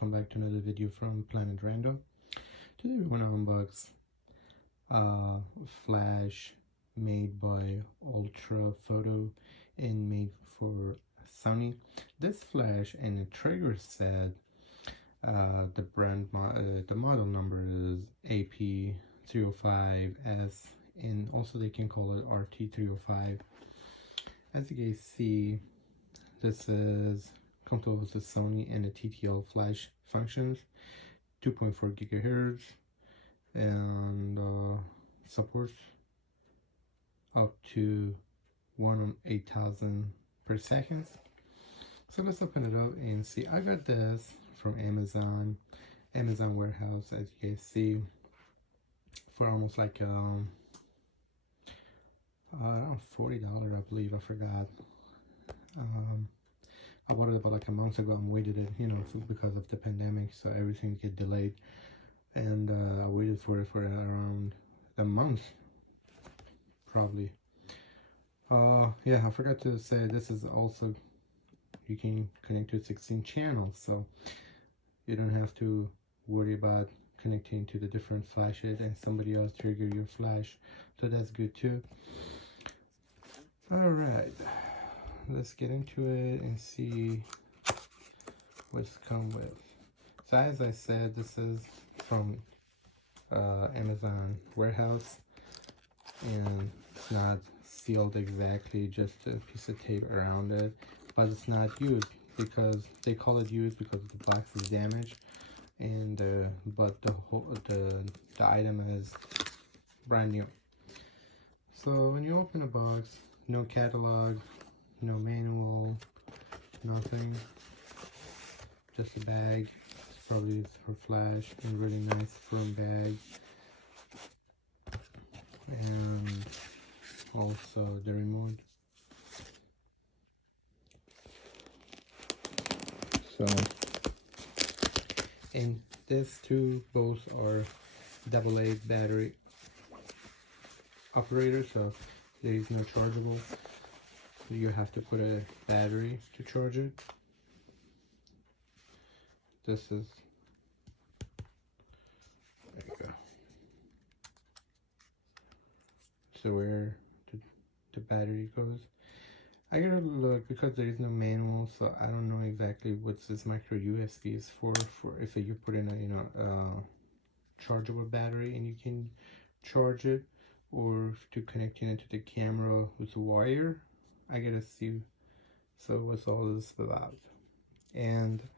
welcome back to another video from Planet Rando. Today we're going to unbox a flash made by Ultra Photo and made for Sony. This flash and the trigger set, the the model number is AP-305s, and also they can call it RT305. As you guys see, this is composed with Sony and the TTL flash functions, 2.4 gigahertz, and supports up to 1/8000 per second. So let's open it up and see. I got this from Amazon warehouse, as you guys see, for almost like around $40, I believe. I forgot. I bought it about like a month ago and waited it, because of the pandemic, so everything get delayed, and I waited for it for around a month, probably. Yeah, I forgot to say this is also, you can connect to 16 channels, so you don't have to worry about connecting to the different flashes and somebody else trigger your flash, so that's good too. All right, let's get into it and see what's come with. So as I said, this is from Amazon warehouse, and it's not sealed exactly, just a piece of tape around it, but it's not used because they call it used because the box is damaged, and but the item is brand new. So when you open a box, no catalog, no manual, nothing, just a bag. It's probably for flash, and really nice firm bag, and also the remote. So, and these two both are AA battery operators, so there is no chargeable. You have to put a battery to charge it. This is, there you go. So where the battery goes. I gotta look because there is no manual, so I don't know exactly what this micro USB is for if you put in a chargeable battery and you can charge it, or to connect it into the camera with a wire. I gotta see. So what's all this about? And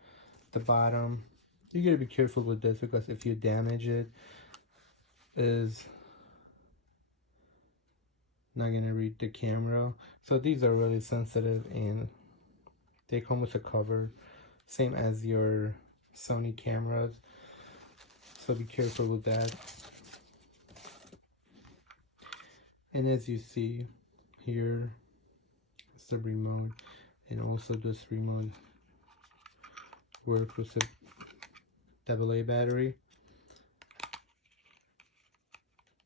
the bottom, you gotta be careful with this because if you damage it, is not gonna read the camera. So these are really sensitive, and they come with a cover, same as your Sony cameras, so be careful with that. And as you see here, it's the remote, and also this remote works with a AA battery.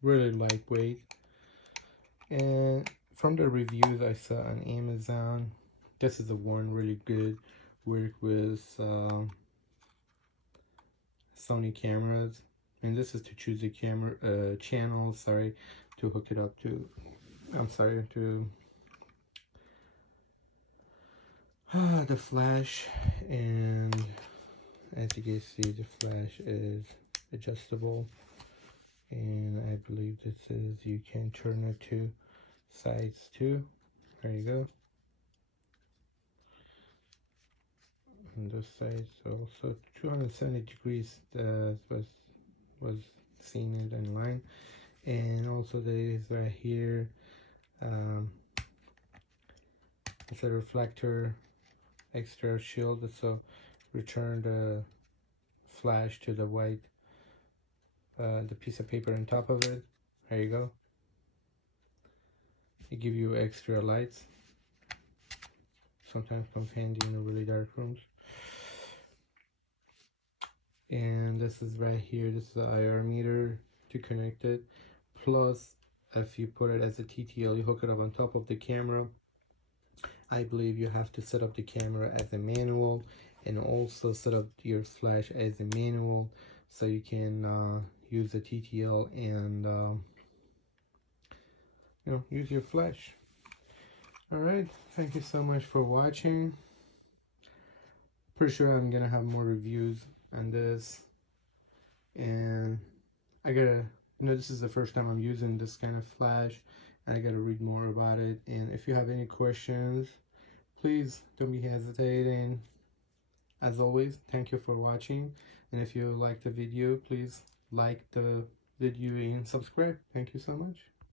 Really lightweight. And from the reviews I saw on Amazon, this is the one really good. Work with Sony cameras, and this is to choose the camera channel, sorry, to hook it up to, to the flash. And as you can see, the flash is adjustable, and I believe this is, you can turn it to sides too. There you go. On this side, so 270 degrees was seen it in line. And also there is right here, it's a reflector extra shield, so return the flash to the white, the piece of paper on top of it. There you go. It gives you extra lights, sometimes comes handy in really dark rooms. And this is right here, this is the IR meter to connect it. Plus, if you put it as a TTL, you hook it up on top of the camera. I believe you have to set up the camera as a manual, and also set up your flash as a manual so you can use the TTL and use your flash. All right, thank you so much for watching. Pretty sure I'm gonna have more reviews on this, and I gotta, this is the first time I'm using this kind of flash, and I gotta read more about it. And if you have any questions, please don't be hesitating. As always, thank you for watching, and if you like the video, please like the video and subscribe. Thank you so much.